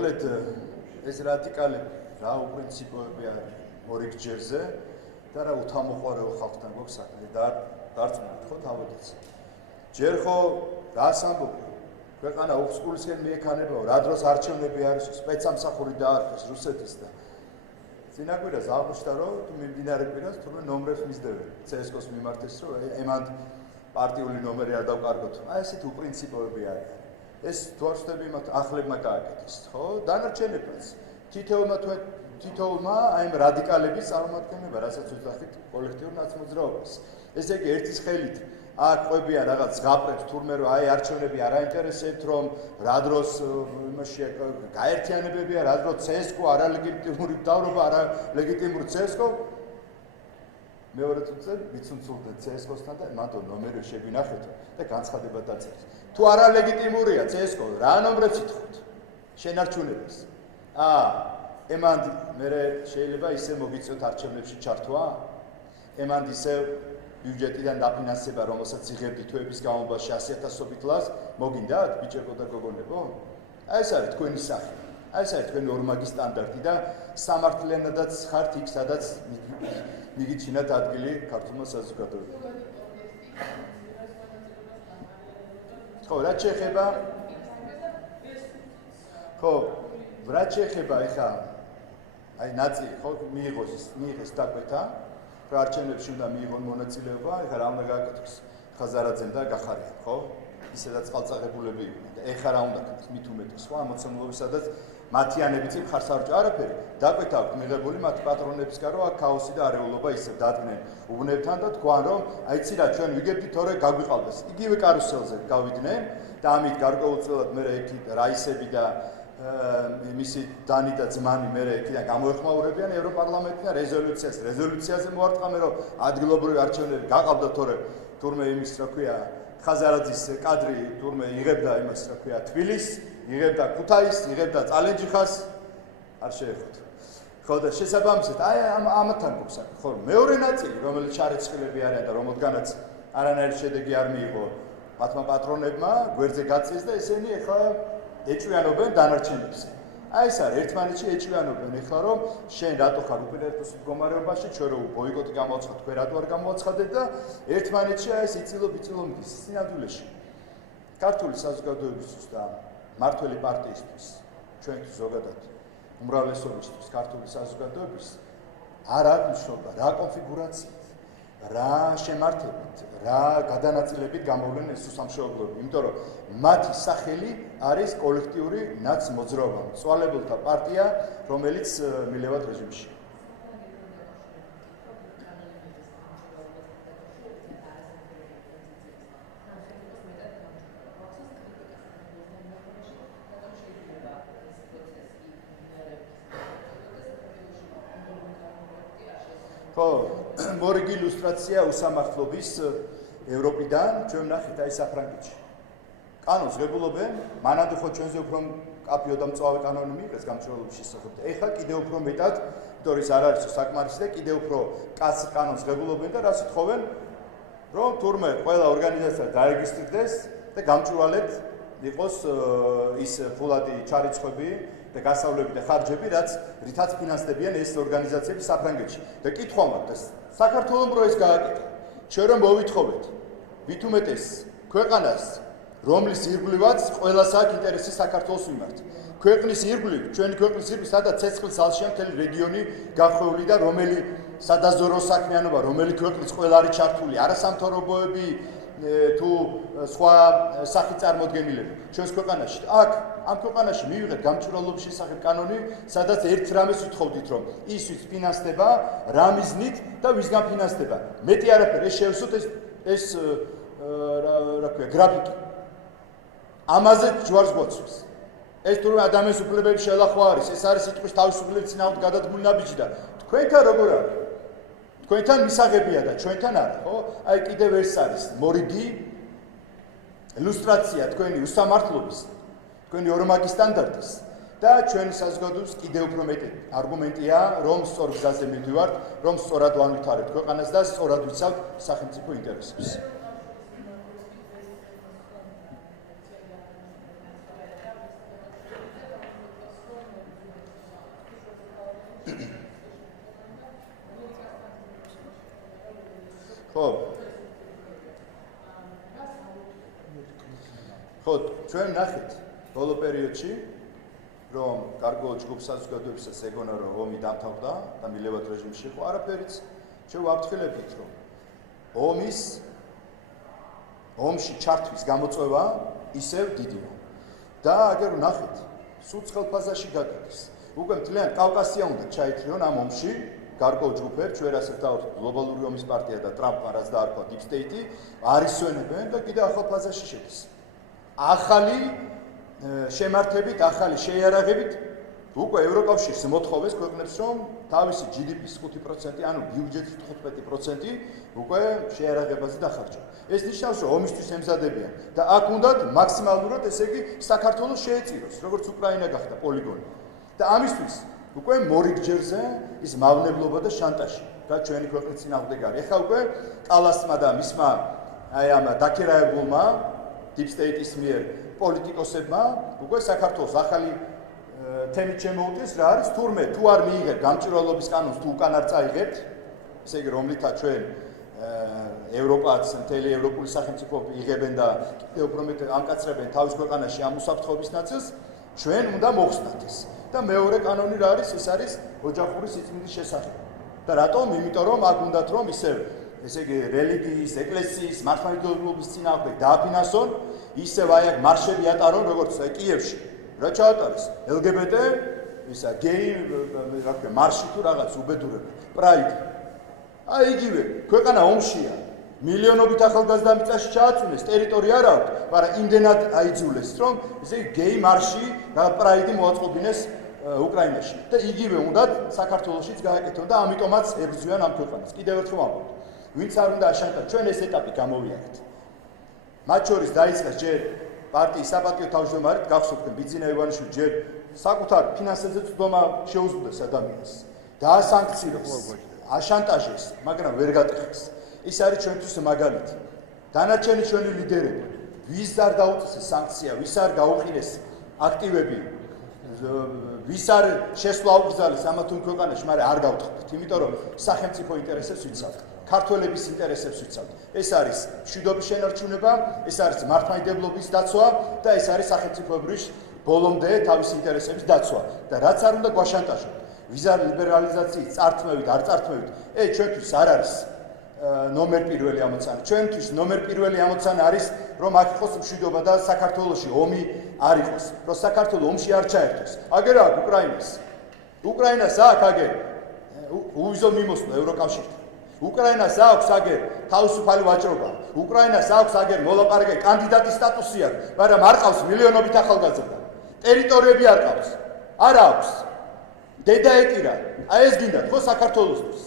მოკლედ ეს რადიკალები რა უპრინციპოები არის ორი ჯერზე და რა უთამოყარეო ხალხთან გვაქვს საქმე და დარწმუნდით ხო თავადაც ჯერ ხო რას ამბობ ქვეყანა უხსკულისკენ მიექანებაო რა დროს არჩევნები არის სპეცსამსახური დაარქვეს რუსეთის და წინაკვირას აღნიშნა რომ თუ მიმდინარე კვირას თურმე ნომრებს მისდევენ CSKO-ს მიმართეს რომ ემანდ პარტიული ნომერი არ დავკარგოთ აი ესეთი უპრინციპოები არის ეს თუ არ ვხდები მათ ახლებმა გააკეთეს ხო დანარჩენებაც თითოეულმა აი ამ რადიკალების წარმომადგენლობა რასაც ვიძახით კოლექტიურ ნაცმოძრაობას ესე იგი ერთის ხელით არ ყვებიან რაღაც ზღაპრებს თურმე რომ აი არჩევნები არ აინტერესებთ რომ რა დროს იმაში გაერთიანებებია რა დროს CSKO არალეგიტიმური მთავრობა არალეგიტიმური CSKO მეორე წუთზე ვიცუნცულდეთ CSKO-სთან და მანდ ნომერი შეგვინახეთ და განცხადება დაწერეთ თუ არალეგიტიმურია CSKO რა ნომრებს ითხოვთ შენარჩუნებას ემანდ მე შეიძლება ისე მოგიწევთ არჩევნებში ჩართვა ემანდ ისე ბიუჯეტიდან დაფინანსება რომელსაც იღებდით თვეების განმავლობაში 100,000-ობით ლარს მოგინდათ ბიჭებო და გოგონებო აი ეს არის თქვენი სახე აი ეს არის თქვენი ორმაგი სტანდარტი და სამართლიანადაც ხართ იქ სადაც მიგიჩინათ ადგილი ქართულმა საზოგადოებამ ხო რა შეეხება ხო რა შეეხება ეხა აი ნაწილი ხო მიიღეს დაკვეთა არჩევნებში უნდა მიიღონ მონაწილეობა, ეხლა რა უნდა გააკეთოს? ხაზარაძემ და გახარიამ, ხო? ისედაც წყალწაღებულები იყვნენ და ეხლა რა უნდა გაკეთოს? მით უმეტეს, ხო, ამოცანებებისადაც მათიანები წინ ხარსარჯო არაფერი. დაკვეთა აქვს მიღებული მათი პატრონებისგან, რომ აქ ქაოსი და არეულობა ისევ დადგნენ უბნებთან და თქვან, რომ აიცი რა, ჩვენ ვიგებდით, თორე გაგვიყალბეს. იგივე კარუსელზე გავიდნენ და ამით გარკვეულწილად მე იქ რაისები და მისი დანი და ძმანი მე იქიდან გამოეხმაურებიან ევროპარლამენტიდან რეზოლუციაზე მოარტყამე რომ ადგილობრივი არჩევნები გაყავდა თურმე იმის რა ქვია ხაზარაძის კადრი თურმე იღებდა იმას რა ქვია თბილისს იღებდა ქუთაისს იღებდა წალენჯიხას არ შეეხოთ ხო და შესაბამისად აი ამათთან გვაქვს ხო მეორე ნაწილი რომელიც შარეცხილები არიან და რომელთგანაც არანაირი შედეგი არ მიიღო მათმა პატრონებმა გვერდზე გაწეს და ესენი ეხლა ეჭვიანობენ დანარჩენებს. აი ეს არის ერთმანეთში ეჭვიანობენ ეხლა რომ შენ რატო ხარ უპირატესობის მდგომარეობაში, ჩვენ რო ბოიკოტი გამოაცხადეთ, თქვენ რატო არ გამოაცხადეთ და ერთმანეთში აი ეს იცილო მიდის სინამდვილეში. ქართული საზოგადოებისთვის და მართველი პარტიისთვის, ჩვენთვის ზოგადად უმრავლესობისთვის ქართული საზოგადოების არ აქვს მნიშვნელობა რა კონფიგურაციით, რა შემართებით, რა გადანაწილებით გამოვლენ ეს სამშობლოები, იმიტომ რომ მათი სახელი არის კოლექტიური ნაცმოძრაობა, მწვალებელთა პარტია, რომელიც მილევად რეჟიმში. ხო, მორიგი ილუსტრაცია უსამართლობის ევროპიდან, ჩვენ ვნახეთ აი საფრანგეთში. კანონს ღებულობენ, მანამდე ხო ჩვენზე უფრო კაფიო და მწვავე კანონი მიიღეს გამჭვირვალობის შესახებ. ეხლა კიდევ უფრო მეტად, იმიტომ ის არ არის საკმარისი და კიდევ უფრო კაცს კანონს ღებულობენ და რას ითხოვენ, რომ თურმე ყველა ორგანიზაცია დაერეგისტრირდეს და გამჭვირვალედ იყოს ის ფულადი ჩარიცხვები და გასავლები და ხარჯები, რითაც ფინანსდებიან ეს ორგანიზაციები საფრანგეთში. და კითხვა მაქვს, საქართველოს რო ეს გააკეთა, ჩვენ რომ მოვითხოვეთ, ვით უმეტეს ქვეყანას რომლის ირგვლივაც ყველას აქვს ინტერესი საქართველოს მიმართ. ქვეყნის ირგვლივ, ჩვენი ქვეყნის ირგვლივ, სადაც ცეცხლის ალშია მთელი რეგიონი გახვეული და რომელი სადაზორო საქმიანობა, რომელი ქვეყნის ყველა არის ჩართული, არასამთავრობოები თუ სხვა სახით წარმოდგენილები ჩვენს ქვეყანაში. აქ ამ ქვეყანაში მივიღეთ გამჭვირვალობის შესახებ კანონი, სადაც ერთ რამეს ვითხოვდით, რომ ის ვის ფინანსდება, რა მიზნით და ვისგან ფინანსდება. მეტი არაფერი, ეს შევსვათ ეს რა ქვია, გრაფიკი. ამაზე ჯვარს გვაცვეს. ეს თურმე ადამიანის უფლებების შელახვა არის, ეს არის სიტყვის თავისუფლების წინააღმდეგ გადადგმული ნაბიჯი და თქვენთან როგორ არის? თქვენთან მისაღებია და ჩვენთან არა, ხო? აი კიდევ ეს არის მორიგი ილუსტრაცია თქვენი უსამართლობის, თქვენი ორმაგი სტანდარტის და ჩვენი საზოგადოების კიდევ უფრო მეტი არგუმენტია, რომ სწორ გზაზე მივდივართ, რომ სწორად ვანვითარებთ ქვეყანას და სწორად ვიცავთ სახელმწიფო ინტერესებს. ხო, ჩვენ ნახეთ ბოლო პერიოდში, რომ კარგო ჯგუფ საზოგადოებისას ეგონა რომ ომი დამთავრდა და მილევად რეჟიმში იყო, არაფერიც ჩვენ ვაფრთხილებდით, რომ ომში ჩართვის გამოწვევა ისევ დიდია. და აგერ ნახეთ, სულ ხელფაზაში გადადის. უკვე მთლიან კავკასია უნდა ჩაითრიონ ამ ომში, გარკვეულ ჯგუფებს, ჩვენ რასაც დავთ გლობალური ომის პარტია და ტრამპმა რაც დაარქვა Deep State-ი, არისვენებენ და კიდევ ახალ ფაზაში შედის. ახალი შემართებით, ახალი შეიარაღებით უკვე ევროკავშირს მოთხოვეს ქვეყნებს, რომ თავისი GDP-ის 5%, ანუ ბიუჯეტის 15% უკვე შეიარაღებაზე დახარჯონ. ეს ნიშნავს, რომ ომისთვის ემზადებიან და აქ უნდათ მაქსიმალურად, ესე იგი, საქართველოს შეეწიროს, როგორც უკრაინა გახდა პოლიგონი. და ამისთვის უკვე მორიგჯერზე ის მავნებლობა და შანტაჟი და ჩვენი ქვეყნის წინააღმდეგ არის. ეხლა უკვე კალასმა და მისმა აი ამ დაქირავებულმა Deep State-ის მიერ პოლიტიკოსებმა უკვე საქართველოს ახალი თემით შემოუწეს რა არის თურმე თუ არ მიიღებ გამჭვირვალობის კანონს თუ უკან არ წაიღებთ, ესე იგი რომლითაც ჩვენ ევროპაც მთელი ევროპული სახელმწიფოები იღებენ და კიდევ უფრო მეტ ამკაცრებენ თავის ქვეყანაში ამ უსაფრთხოების ნაწილს, ჩვენ უნდა მოხსნათ ეს. და მეორე კანონი რა არის? ეს არის ოჯახური სიწმინდის შესახებ. და რატომ? იმიტომ რომ აქ უნდათ რომ ისევ ესე იგი რელიგიის, ეკლესიის, მართლმადიდებლობის წინააღმდეგ დააფინანსონ, ისევ აი აქ მარშები ატარონ, როგორც კიევში. რა ჩაატარეს? LGBT, ისა გეი, რა ქვია, მარში თუ რაღაც უბედურება, პრაიდი. აი იგივე, ქვეყანა ომშია. მილიონობით ახალგაზრდა მიწაში ჩააწუნეს, ტერიტორია არ აქვს, მაგრამ იმდენად აიძულეს, რომ ესე იგი გეი მარში და პრაიდი მოაწყობინეს უკრაინაში. და იგივე უნდათ საქართველოშიც გააკეთონ და ამიტომაც ებრძვიან ამ ქვეყანას. კიდევ ერთხელ ვამბობ, ვინც არ უნდა აშანტა, ჩვენ ეს ეტაპი გამოვიარეთ. მათ შორის დაიწყეს ჯერ პარტიის საპატიო თავმჯდომარედ გახსოვთ ბიძინა ივანიშვილი ჯერ საკუთარ ფინანსებზე წვდომა შეუძლეს ადამიანს. დაასანქცირეს, აშანტაჟეს, მაგრამ ვერ გატეხეს. ის არის ჩვენთვის მაგალითი. დანარჩენი ჩვენი ლიდერები, ვის არ დაუწესეს სანქცია, ვის არ გაუყენეს აქტივები, ვის არ შესვლა აუკრძალეს ამა თუ იმ ქვეყანაში, მაგრამ არ გავთხოვთ, იმიტომ რომ სახელმწიფო ინტერესებს ვიცავთ, ქართველების ინტერესებს ვიცავთ. ეს არის მშვიდობის შენარჩუნება, ეს არის მართლმადიდებლობის დაცვა და ეს არის სახელმწიფოებრივი ბოლომდე თავის ინტერესების დაცვა. და რაც არ უნდა გვაშანტაჟოთ, ვიზა ლიბერალიზაციის წართმევით, არ წართმევით, ჩვენთვის არ არის ნომერ პირველი ამოცანა. ჩვენთვის ნომერ პირველი ამოცანა არის, რომ აქ იყოს მშვიდობა და საქართველოში ომი არ იყოს, რომ საქართველო ომში არ ჩაერთოს. აგერ აქ უკრაინას. უკრაინას აქ აგერ უვიზო მიმოსვლა ევროკავშირთან. უკრაინას აქვს აგერ თავისუფალი ვაჭრობა. უკრაინას აქვს აგერ მოლაპარაკე კანდიდატის სტატუსი აქვს, მაგრამ არ ყავს მილიონობით ახალგაზრდა. ტერიტორიები არ ყავს. არ აქვს. დედა ეკირა. აი ეს გინდათ ხო საქართველოსთვის.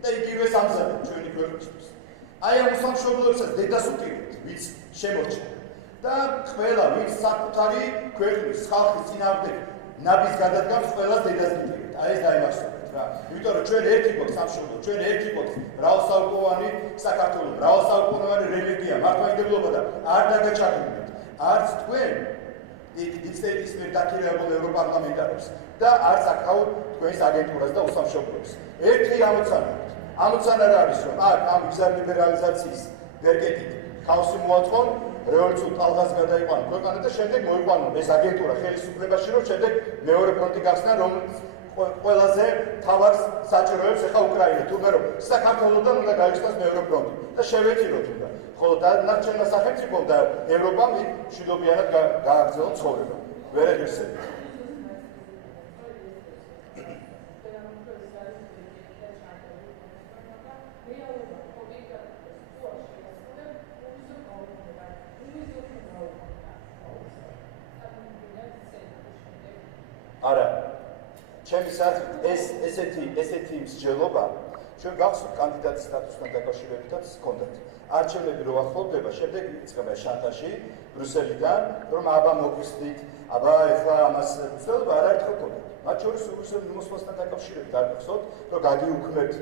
და იგივე სამზადებ ჩვენი ქვეყნისთვის. აი ამ სამშობლოებსაც დედას უყირებთ, ვინც შემორჩა. და ყველა ვინც საკუთარი ქვეყნის ხალხის წინააღმდეგ ნაბის გადადგამს, ყველას დედას გიყირებთ. აი ეს დაიმახსოვრეთ რა. იმიტომ რომ ჩვენ ერთი გვაქვს სამშობლო, ჩვენ ერთი გვაქვს მრავალსაუკუნოვანი საქართველო, მრავალსაუკუნოვანი რელიგია, მართლმადიდებლობა და არ დაგაჩაგრებთ. არც თქვენ Deep State-ის მიერ დაქირავებულ ევროპარლამენტარებს და არც აქაურ თქვენს აგენტურას და უსამშობლოებს. ერთი ამოცანა რა არის, რომ აქ ამ ვიზა ლიბერალიზაციის ვერკეტით ხალხი მოაწყონ, რევოლუციურ ტალღას გადაიყვანონ ქვეყანა და შემდეგ მოიყვანონ ეს აგენტურა ხელისუფლებაში, რომ შემდეგ მეორე ფრონტი გახსნა, რომელიც ყველაზე თავად საჭიროებს ახლა უკრაინა, თუმცა რომ საქართველოსთან უნდა გაიხსნას მეორე ფრონტი და შევეწიროთ უნდა. ხოლო დანარჩენმა სახელმწიფომ და ევროპამ მშვიდობიანად გააგრძელონ ცხოვრება. ვერ ეგრესებით. არა. ჩემი სახით ესეთი მსჯელობა ჩვენ გახსოვთ კანდიდატის სტატუსთან დაკავშირებითაც ჰქონდათ. არჩევნები რო ახლოვდება, შემდეგ იწყება შანტაჟი ბრიუსელიდან, რომ აბა მოგვისდით, აბა ეხლა ამას ვცდილობ არაერთხელ ჰქონდათ. მათ შორის უბრალოდ მოსვლასთან დაკავშირებით არ გახსოვთ, რომ გაგიუქმებთ,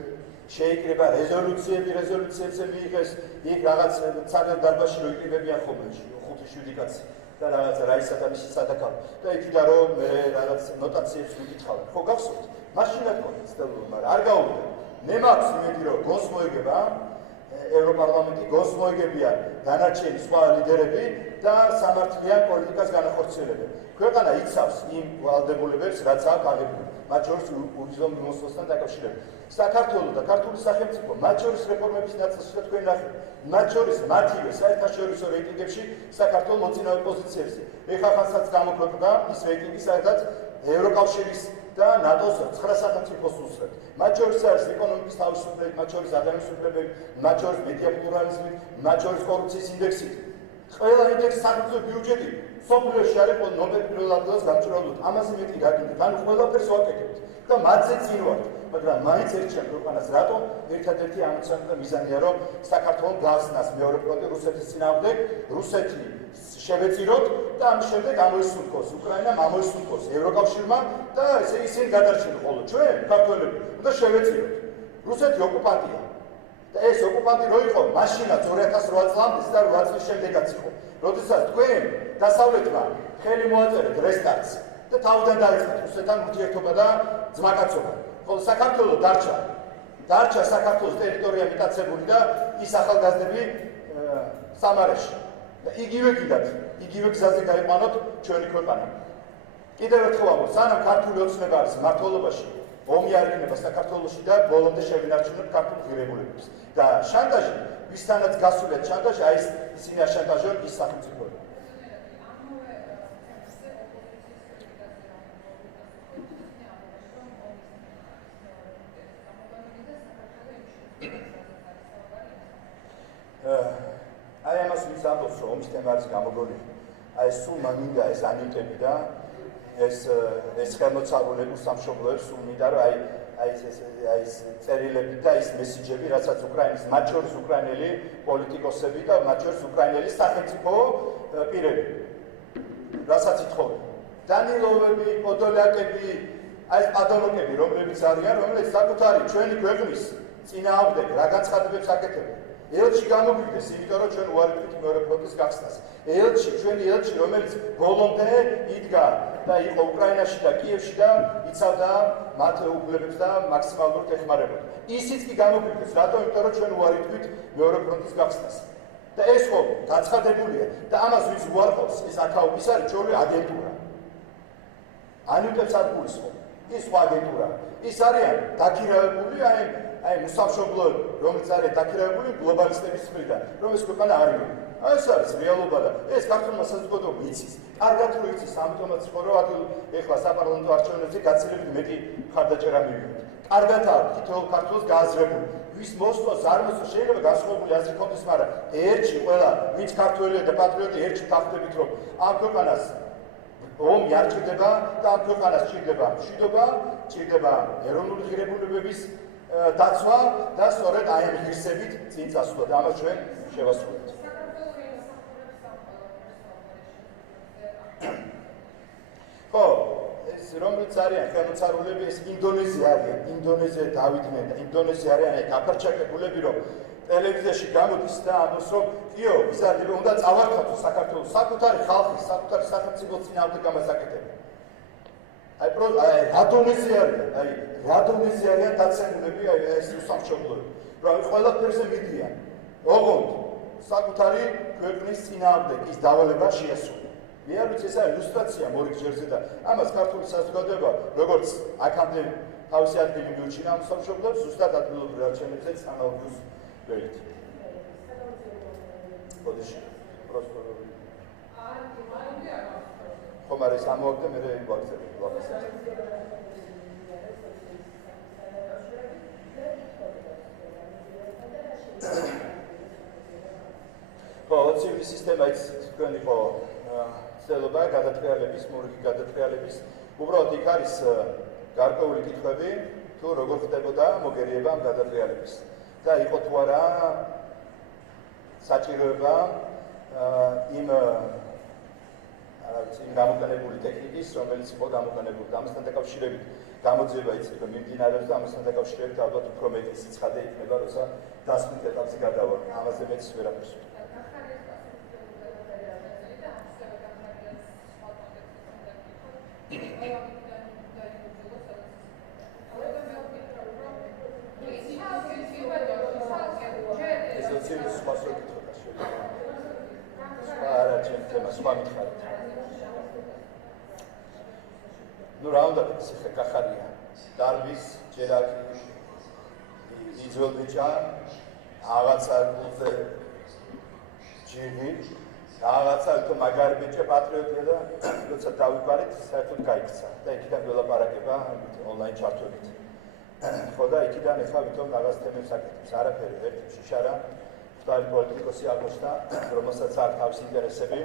შეიკრება რეზოლუციებზე მიიღეს, იქ რაღაც ცარიელ დარბაზში რო იკრიბებიან ხოლმე 5-7 კაცი. და რაღაცა რაისა და მისი სადაკავ და იქიდან რომ მე რაღაც ნოტაციებს ვიკითხავ. ხო გახსოვთ? მაშინაც მქონდა ცდელობა, მაგრამ არ გაუგდა. მე მაქვს იმედი რომ გონს მოიგება ევროპარლამენტი, გონს მოიგებიან დანარჩენი სხვა ლიდერები და სამართლიან პოლიტიკას განახორციელებენ. ქვეყანა იცავს იმ ვალდებულებებს, რაც აქვს აღებული. მათ შორის უძრაო მიმოსვლასთან დაკავშირებით. საქართველოს და ქართული სახელმწიფო მათ შორის რეფორმების ნაწილშია თქვენ ნახეთ. მათ შორის მათივე საერთაშორისო რეიტინგებში საქართველოს მოწინავე პოზიციებზე. ეხლა ხანსაც გამოქვეყნდა ის რეიტინგი, სადაც ევროკავშირის და ნატოს 9 სახელმწიფოს უსწრებს. მათ შორის არის ეკონომიკის თავისუფლება, მათ შორის ადამიანის უფლებები, მათ შორის მედია პლურალიზმი, მათ შორის კორუფციის ინდექსი. ყველა ინდექსი საქართველოს ბიუჯეტი სოფლიოში არის ნომერ პირველ ადგილას გამჭრალოდ. ამაზე მეტი გაგინდით. ანუ ყველაფერს ვაკეთებთ და მათზე წინ ვართ. მაგრამ მაინც ერჩიან ქვეყანას რატომ ერთადერთი ამოცანა მიზანია რომ საქართველოს გახსნას მეორე ფრონტი რუსეთის წინააღმდეგ, რუსეთი შევეწიროთ და ამის შემდეგ ამოისურვოს უკრაინამ, ამოისურვოს ევროკავშირმა და ესე ისინი გადარჩენილ ხოლო ჩვენ ქართველები უნდა შევეწიროთ. რუსეთი ოკუპანტია. და ეს ოკუპანტი რო იყო, მაშინაც 2008 წლამდე და 8 წლის შემდეგაც იყო. როდესაც თქვენ დასავლეთმა ხელი მოაწერეთ რესტარტს და თავიდან დაიწყეთ რუსეთთან ურთიერთობა და ძმაკაცობა. ხოლო საქართველოს დარჩა საქართველოს ტერიტორია მიტაცებული და ის ახალგაზრდები სამარეში. და იგივე გიდათ, იგივე გზაზე გაიყვანოთ ჩვენი ქვეყანა. კიდევ ერთხელ ამბობ, სანამ ქართული ოცნება არის მმართველობაში, ომი არ იქნება საქართველოში და ბოლომდე შევინარჩუნოთ ქართულ ღირებულებებს. და შანტაჟი, ვისთანაც გასულეთ შანტაჟი, აი ისინი აშანტაჟონ ის სახელმწიფოები. აი ამას ვის ამბობს, რომ ომის თემა არის გამოგონილი. აი სულ მინდა ეს ანიუტები და ეს ხელმოწარულები სამშობლოებს სულ მინდა რომ აი ეს წერილები და ის მესიჯები, რასაც უკრაინის, მათ შორის უკრაინელი პოლიტიკოსები და მათ შორის უკრაინელი სახელმწიფო პირები, რასაც ითხოვენ. დანილოვები, პოდოლიაკები, აი ეს პადონოკები, რომლებიც არიან, რომლებიც საკუთარი ჩვენი ქვეყნის წინააღმდეგ რა განცხადებებს აკეთებენ. ელჩი გამოგვიგდეს, იმიტომ რომ ჩვენ უარი ვთქვით მეორე ფრონტის გახსნას. ჩვენი ელჩი, რომელიც ბოლომდე იდგა და იყო უკრაინაში და კიევში და იცავდა მათ უფლებებს და მაქსიმალურად ეხმარებოდა. ისიც კი გამოგვიგდეს, რატომ? იმიტომ რომ ჩვენ უარი ვთქვით მეორე ფრონტის გახსნას. და ეს ხო გაცხადებულია და ამას ვის უარყოფს, ეს აქაობის არის ჩვენი აგენტურა. ანიუტებს არ გულისხმობ. ის სხვა აგენტურა. ის არიან დაქირავებული აი მუსამშობლოები, რომელიც არის დაქირავებული გლობალისტების მხრიდან, რომ ეს ქვეყანა არ იყო. ეს არის რეალობა და ეს ქართულმა საზოგადოებამ იცის. კარგად რო იცის, ამიტომაც ხო რომ ეხლა საპარლამენტო არჩევნებზე გაცილებით მეტი მხარდაჭერა მივიღეთ. კარგად აქვს თითოეულ ქართველს გააზრებული. ვის მოსვლას არ მოსვლას შეიძლება განსხვავებული აზრი ჰქონდეს, მაგრამ ერთში ყველა ვინც ქართველია და პატრიოტი ერთში ვთანხმდებით, რომ ამ ქვეყანას ომი არ ჭირდება და ამ ქვეყანას ჭირდება მშვიდობა, ჭირდება ეროვნული ღირებულებების დაცვა და სწორედ აი ამ ღირსებით წინ წასვლა და ამას ჩვენ შევასრულებთ. ხო, ეს რომელიც არიან ხელმოწარულები, ეს ინდონეზია არიან, ინდონეზია დავიდნენ და ინდონეზია არიან აი გაფარჩაკებულები, რომ ტელევიზიაში გამოდის და ამბობს, რომ იო, ვიზარდება უნდა წავარდოთ საქართველოს საკუთარი ხალხის, საკუთარი სახელმწიფოს წინააღმდეგ ამას აკეთებენ. აი რადონეზე არიან დაცემულები აი ეს უსამშობლოები. რომ ყველაფერზე მიდიან. ოღონდ საკუთარი ქვეყნის წინააღმდეგ ის დავალება შეასრულა. მე არ ვიცი, ეს არის ილუსტრაცია მორიგჯერზე და ამას ქართული საზოგადოება როგორც აქამდე თავისი ადგილი მიუჩინა ამ სამშობლოებს, ზუსტად ადგილობრივ არჩევნებზეც ანალოგიურს ვერით. ბოდიში, პროსტო. ხომ არის ამოვაგდე მე ვაგზავნე ლაფასად. ხო, ოცივი სისტემა თქვენ იყო ცდილობა გადატრიალების, მორიგი გადატრიალების. უბრალოდ იქ არის გარკვეული კითხვები, თუ როგორ ხდებოდა მოგერიება ამ გადატრიალების. და იყო თუ არა საჭიროება იმ გამოყენებული ტექნიკის, რომელიც იყო გამოყენებული ამასთან დაკავშირებით, გამოძიება იცით რომ მიმდინარეობს და ამასთან დაკავშირებით ალბათ უფრო მეტი სიცხადე იქნება, როცა დასმით ეტაპზე გადავა. ამაზე მეც ვერაფერს ვთქვი. ნუ რა უნდა თქვი ხე გახარია დარბის ჯერაკი იზოლბიჭა რაღაცა გულზე ჯირი რაღაცა თუ მაგარი ბიჭი პატრიოტია და როცა დავიგვარეთ საერთოდ გაიქცა და იქიდან ველაპარაკება ონლაინ ჩართვებით ხო და იქიდან ეხლა ვითომ რაღაც თემებს აკეთებს არაფერი ერთი შიშარა ხტალი პოლიტიკოსი აღმოჩნდა რომელსაც აქვს თავისი ინტერესები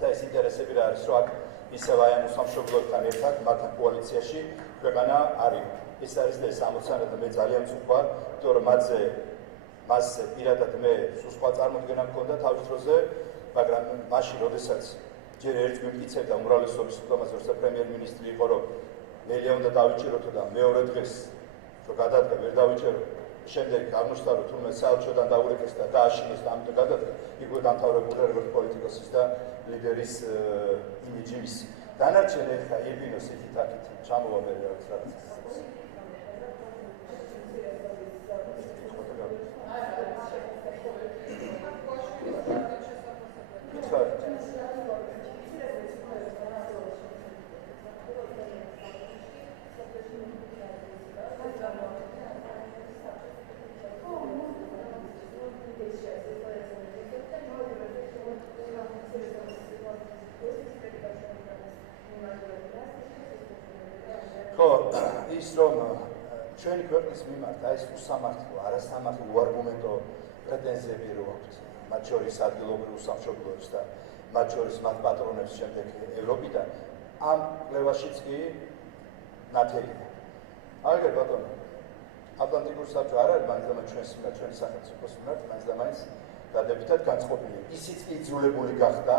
და ეს ინტერესები რა არის რომ ისევ აი ამ უსამშობლოებთან ერთად მათთან კოალიციაში ქვეყანა არის ეს არის და 60 და მე ძალიან ვწუხარ იმიტომ რომ მასზე პირადად მე სულ სხვა წარმოდგენა მქონდა თავის დროზე მაგრამ მაშინ როდესაც ჯერ ერთ მიმკიცებდა უმრავლესობის უბრალოდ როცა პრემიერ-მინისტრი იყო რომ მელია უნდა დავიჭიროთო და მეორე დღეს რომ გადადგა ვერ დავიჭერო შემდეგ აღმოჩნდა რომ თურმე საელჩოდან დაურეკეს და დააშინეს და ამიტომ გადადგა იყო დამთავრებული როგორც პოლიტიკოსის და ლიდერის იმიჯი მისი დანარჩენი ხა ებინოს იქით აქეთ ჩამოვა მე რაღაც ის რომ ჩვენი ქვეყნის მიმართ აი ეს უსამართლო, არასამართლო უარგუმენტო პრეტენზიები რო აქვთ, მათ შორის ადგილობრივ უსამშობლოებს და მათ შორის მათ პატრონებს შემდეგ ევროპიდან, ამ კვლევაშიც კი ნათელია. აგერ ბატონო, ატლანტიკური საბჭო არ არის მაინც ჩვენი სახელმწიფოს მიმართ, მაინც დადებითად განწყობილი. ისიც კი იძულებული გახდა,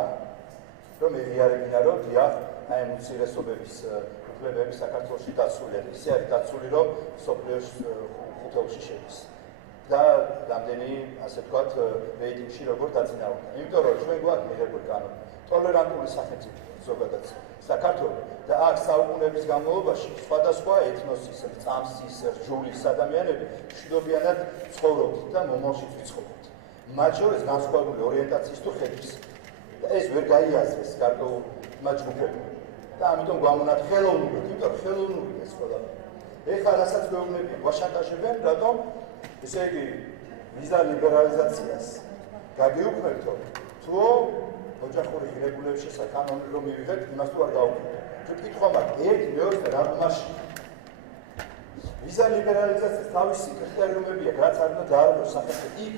რომ ეღიარებინა, რომ დიახ, აი ამ უცირესობების კლებები საქართველოში დაცულია. ისე არის დაცული, რომ სოფლიოს ხუთეულში შედის. და რამდენი, ასე ვთქვათ, რეიტინგში როგორ დაწინაურდა. იმიტომ რომ ჩვენ გვაქვს მიღებული კანონი. ტოლერანტული სახელმწიფო ზოგადად საქართველოს და აქ საუკუნეების განმავლობაში სხვადასხვა ეთნოსის, წამსის, რჯულის ადამიანები მშვიდობიანად ცხოვრობთ და მომავალშიც ვიცხოვრობთ. მათ შორის განსხვავებული ორიენტაციის თუ ხედვის. და ეს ვერ გაიაზრეს გარკვეულ ჯგუფებმა. და ამიტომ გვამონათ ხელოვნურად, იმიტომ რომ ხელოვნურია ეს ყველაფერი. ეხლა რასაც გვეუბნებიან, გვაშანტაჟებენ, რატომ? ესე იგი, ვიზა ლიბერალიზაციას გაგიუქმებთო, თუ ოჯახური ღირებულების შესახებ კანონი რომ მივიღეთ, იმას თუ არ გავუქმებთ. თუ კითხვა მაქვს, ერთი მეორე და რამაში ვიზა ლიბერალიზაციის თავისი კრიტერიუმებია, რაც არ უნდა დაარღვევოს სახელმწიფო. იქ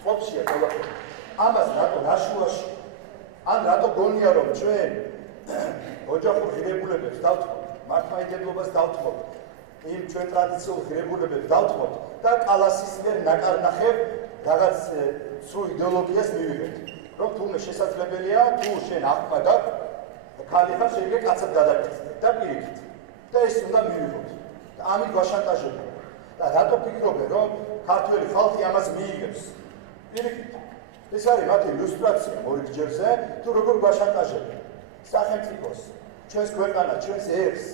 ფლოფშია ყველაფერი. ამას რატო რაშუაში? ან რატო გონია რომ ჩვენ ოჯახურ ღირებულებებს დავთმობთ, მართლმადიდებლობას დავთმობთ, იმ ჩვენ ტრადიციულ ღირებულებებს დავთმობთ და კალასის მიერ ნაკარნახევ რაღაც სრულ იდეოლოგიას მივიღეთ. რომ თუნდაც შესაძლებელია, თუ შენ ახმა გაქვს, ქალი ხარ, შეიძლება კაცად გადაგიქცე და პირიქით. და ეს უნდა მივიღოთ. და ამით გვაშანტაჟებენ. და რატო ფიქრობენ, რომ ქართველი ხალხი ამას მიიღებს? პირიქით. ეს არის მათი ილუსტრაცია ორიგჯერზე, თუ როგორ გვაშანტაჟებენ. სახელმწიფოს, ჩვენს ქვეყანას, ჩვენს ერს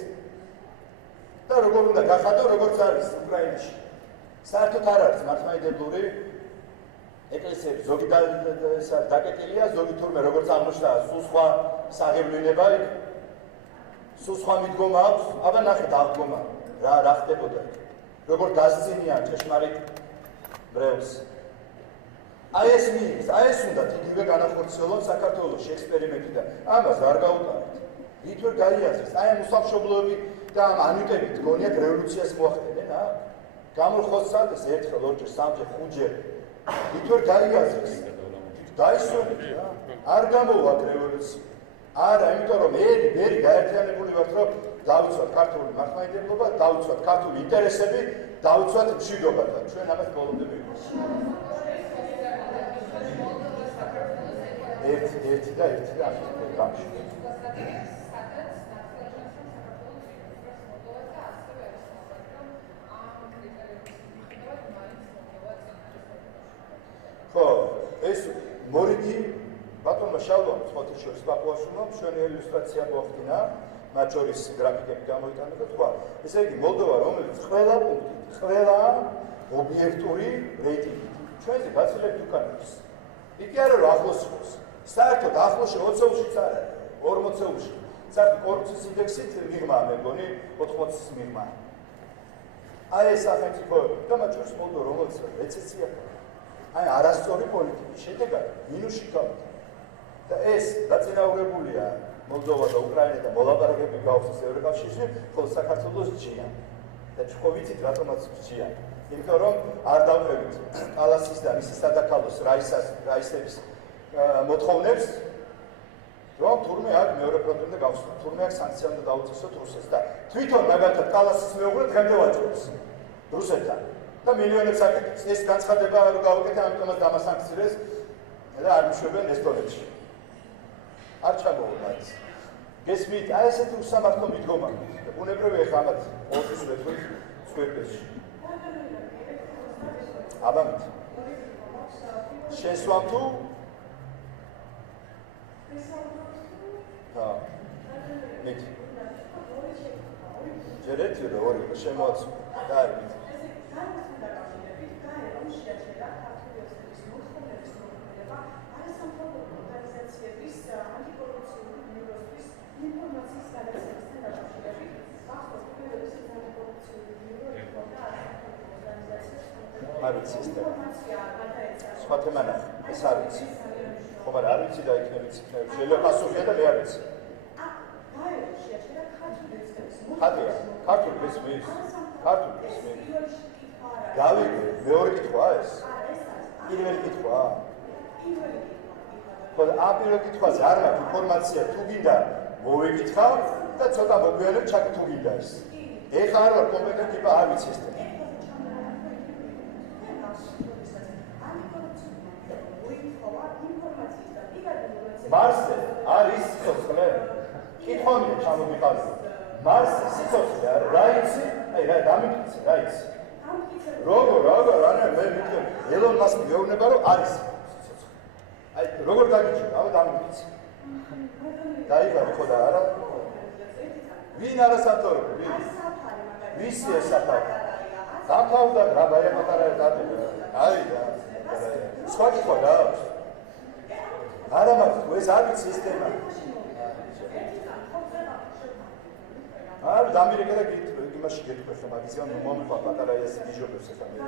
და როგორ უნდა გახადო, როგორც არის უკრაინაში. საერთოდ არ არის მართლმადიდებლური ეკლესიები, ზოგი დაკეტილია, ზოგი თურმე როგორც აღმოჩნდა, სულ სხვა საღებლინება იქ, სულ სხვა მიდგომა აქვს, აბა ნახეთ აღდგომა, რა ხდებოდა იქ. როგორ დასცინიან ჭეშმარიტ ბრევლს. აი ეს მიიღეს, აი ეს უნდა იგივე განახორციელონ საქართველოში ექსპერიმენტი და ამას არ გაუტარეთ. ვით ვერ გაიაზრეს, აი ამ უსამშობლოები და ამ ანიტებით გონიათ რევოლუციას მოახდენენ, გამორხოცდეს ერთხელ, ორჯერ, სამჯერ, ხუთჯერ. ვით ვერ გაიაზრეს. დაისვენეთ რა. არ გამოვა რევოლუცია. არა, იმიტომ რომ ერი გაერთიანებული ვართ, რომ დავიცვათ ქართული მართლმადიდებლობა, დავიცვათ ქართული ინტერესები, დავიცვათ მშვიდობა და ჩვენ ამას ბოლომდე მივიღეთ. ერთი და გამში. ხო, ეს მორიგი ბატონმა შალვამ სხვათა შორის ბაკუაშვილმა ჩვენი ილუსტრაცია მოახდინა, მათ შორის გრაფიკები გამოიტანა და თქვა, ესე იგი მოლდოვა, რომელიც ყველა პუნქტით, ყველა ობიექტური რეიტინგით ჩვენზე გაცილებთ უკანონოს. იქ არა რომ ახლოს იყოს. საერთოდ ახლოში 20-ულშიც არ არის, 40-ულში. საერთოდ კორუფციის ინდექსით მიღმა მე მგონი 80-ის მიღმა. აი ეს სახელმწიფოები და მათ შორის მოლდო რომელიც რეცესია. აი არასწორი პოლიტიკის შედეგად მინუსში გავიდა. და ეს დაწინაურებულია მოლდოვა და უკრაინა და მოლაპარაკებები გავხსნეს ევროკავშირში, ხოლო საქართველოს ჯიან. და თქვენ ვიცით რატომაც ჯიან. იმიტომ რომ არ დავყევით კალასის და მისი სადაქალოს რაისების მოთხოვნებს, რომ თურმე აქ მეორე პროდუქტი გავხსნათ, თურმე აქ სანქცია უნდა დაუწესოთ რუსეთს და თვითონ მაგალითად კალასის მეუღლე დღემდე ვაჭრობს რუსეთთან. და მილიონებს აკეთებს. ეს განცხადება რო გავაკეთე, ამიტომაც დამასანქცირეს და არ მიშვებენ ესტონეთში. არ ჩამოვიდა ის. გესმით, აი ესეთი უსამართლო მიდგომა. ბუნებრივია ხა ამათ ყოველთვის ვეთქვით სკვერპეში. აბამით. შესვამ თუ მით. ჯერეთი ორი შემოაც და არ მით. არის სისტემა. სხვა თემა ნახე, ეს არის. ხო, მაგრამ არ ვიცი და იქნებით იქნებით. შეიძლება პასუხია და მე არ ვიცი. ხატია, ქართული გესმის. ქართული გესმის. გავიგე, მეორე კითხვა ეს. პირველი კითხვა. ხო, პირველი კითხვაზე არ მაქვს ინფორმაცია, თუ გინდა მოვეკითხავ და ცოტა მოგვიანებ ჩაკი თუ გინდა ეს. ეხლა არ ვარ კომპეტენტი და არ ვიცი ეს თემა. მარსზე არის სიცოცხლე? კითხვამია ჩამოგიყალიბე. მარსზე სიცოცხლე არის? რა იცი? აი რა დამიკიცე, რა იცი? როგორ, არა მე მითხები. ელონ მასკი მეუბნება რომ არის სიცოცხლე. აი როგორ დაგიჩვენ? აბა დამიკიცე. დაიგავ ხო და არა? ვინ არასაფრთხო? ვინ? ვისი ეს საფრთხო? დამთავრდა რა ბაიაპატარა დადება. აი და სხვა კითხვა რა აქვს? არა მაქვს ეს არის სისტემა. არ დამირეკა და იმაში გეტყვი ხა მაგისგან მომიყვა პატარა ეს ბიჟოპებს ხა მე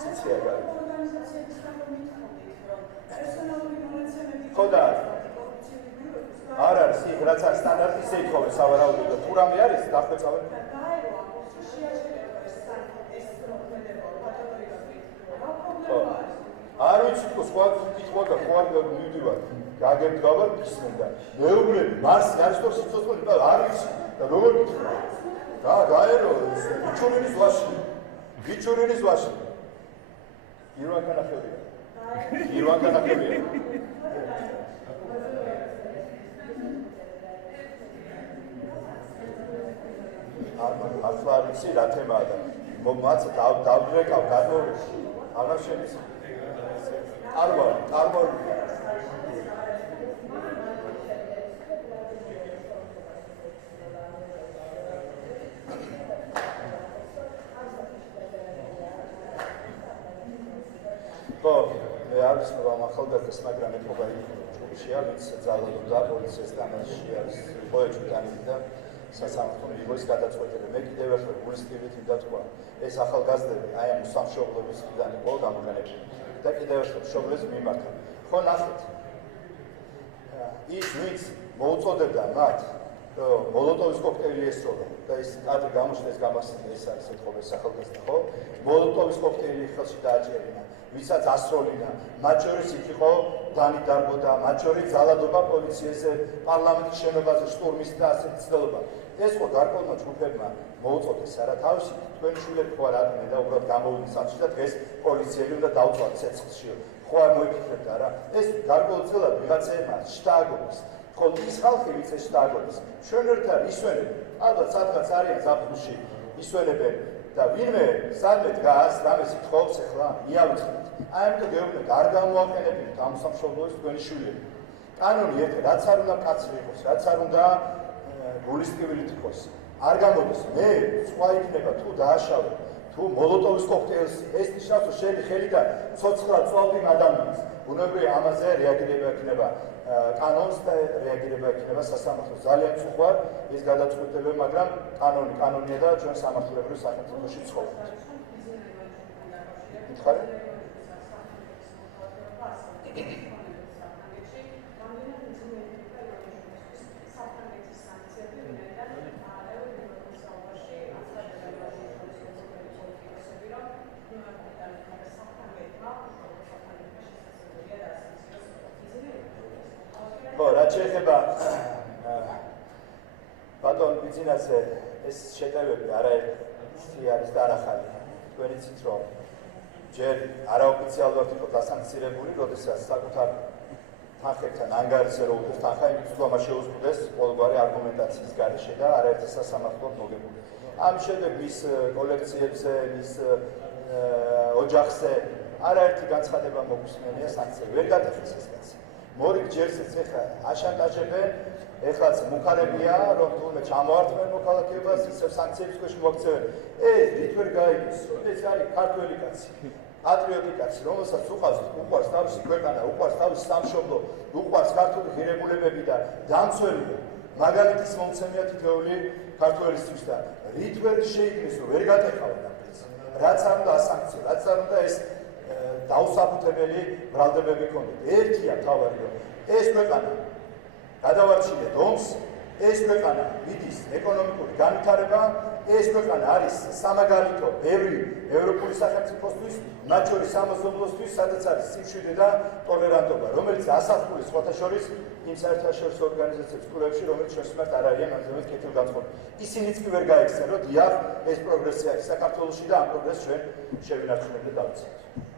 სიცია გაი. ხო და არ არის იქ რაც არის სტანდარტი ისე ითხოვე სავარაუდოდ და თუ რამე არის დახვეწავე. არ ვიცი თუ სხვა კითხვა და ხო არ მივდივარ. გაგებდგავარ ისმენდა. მეუბნები მარსი არის თუ სიცოცხლე და არ ვიცი და როგორ გითხრა. გაერო ბიჭურინის ზღვაში. ბიჭურინის ზღვაში. ირვანკანახებია. ირვანკანახებია. ახლა არ ვიცი რა თემაა და მომაც დავდრეკავ გადმოვიდე. აღარ შემიძლია. არბარ. ხო, მე არის ახალგაზრდას, მაგრამ ეთქობა ჯგუფში არის ძალადობდა პოლიციის დამაში არის პოეტიკანი და სასამართლო მიღების გადაწყვეტილება. მე კიდევ ერთხელ გულისხმობთ იმ დათქვა. ეს ახალგაზრდები აი ამ სამშობლოების მხრიდან იყო გამოყენებული. და კიდევ ერთხელ მშობლებს მიმართა. ხო ნახეთ. ის ვინც მოუწოდებდა მათ მოლოტოვის კოქტეილი ესწროდა და ის კადრი გამოჩნდეს გამასწრდა ეს არის ეთქობის ახალგაზრდა ხო? მოლოტოვის კოქტეილი ხელში დააჭერინა, ვისაც ასროლინა, მათ შორის იქ იყო დანი დარბოდა, მათ შორის ძალადობა პოლიციაზე, პარლამენტის შენობაზე შტურმის და ასეთი ცდელობა. ეს ხო გარკვეულმა ჯგუფებმა მოუწოდეს არა თავისი თქვენი შვილები ხო არ ადნენ და უბრალოდ გამოვიდნენ სახლში და დღეს პოლიციელი უნდა დაუწვათ ცეცხლში. ხო არ მოიფიქრებთ არა? ეს გარკვეულწილად ვიღაცებმა შტააგობს. ხოლო ის ხალხი ვინც ეს შტააგობს, ჩვენ ერთად ისვენებთ, ალბათ სადღაც არიან ზაფხულში ისვენებენ და ვინმე სადმე დგას, რამეს ითხოვს ახლა იავიწყდით. აი ამიტომ გეუბნებით, არ გამოაყენებინოთ ამ სამშობლოების თქვენი შვილები. კანონი ერთი, რაც არ უნდა კაცრი იყოს, რაც არ უნდა გულისკივილით იყოს. არ გამოდის, მე სხვა იქნება თუ დააშავე, თუ მოლოტოვის კოქტეილს, ეს ნიშნავს, რომ შენი ხელიდან ცოცხლად წვავდი ადამიანს. ბუნებრივია ამაზე რეაგირება ექნება კანონს და რეაგირება ექნება სასამართლოს. ძალიან უხوار ის გადაწყვეტილება, მაგრამ კანონია და ჩვენ სამართლებრივ სახელმწიფოში ცხოვრობთ. მითხარი? რაც შეეხება ბატონ ბიძინაძე ეს შეტევები არაერთი არის დაარახალი. თქვენ იცით რომ ჯერ არაოფიციალურად იყო დასანქცირებული, როდესაც საკუთარ თანხებთან ანგარიშეროვდეს თანხა იმის თქმა შეუძლიეს ყოველგვარი არგუმენტაციის გარეშე და არაერთი სასამართლოდ მოგებული. ამ შემდეგ მის კოლექციებზე, მის ოჯახზე არაერთი განცხადება მოგვისმენია სანქციები. ვერ გადახეს ეს კაცი. მორიგ ჯერსეც ეხლა აშანტაჟებენ, ეხლაც მუხარებია, რომ თუნდაც ჩამოართმენ მოქალაქეობას, ისევ სანქციების ქვეშ მოაქცევენ. ეს რით ვერ გაიგეს, რომ ეს არის ქართველი კაცი, პატრიოტი კაცი, რომელსაც უყვარს თავისი ქვეყანა, უყვარს თავისი სამშობლო, უყვარს ქართული ღირებულებები და დამცველია. მაგალითის მომცემია თითოეული ქართველისთვის და რით ვერ შეიგნეს, რომ ვერ გატეხავენ ამ პრინციპს. რაც არ უნდა ასანქციო, რაც არ უნდა ეს დაუსაფუთებელი ბრალდებები ქონდეთ. ერთია თავარი რომ ეს ქვეყანა გადავარჩინეთ ომს, ეს ქვეყანა მიდის ეკონომიკური განვითარება, ეს ქვეყანა არის სამაგალითო ბევრი ევროპული სახელმწიფოსთვის, მათ შორის სამეზობლოსთვის, სადაც არის სიმშვიდე და ტოლერანტობა, რომელიც ასახულეს სხვათა შორის იმ საერთაშორისო ორგანიზაციების კვლევებში, რომელიც ჩვენს მიმართ არ არიან ამჟამად კეთილგანწყობილი. ისინიც კი ვერ გაექცნენ, რომ დიახ, ეს პროგრესია არის საქართველოში და ამ პროგრესს ჩვენ შევინარჩუნებთ და დავიცავთ.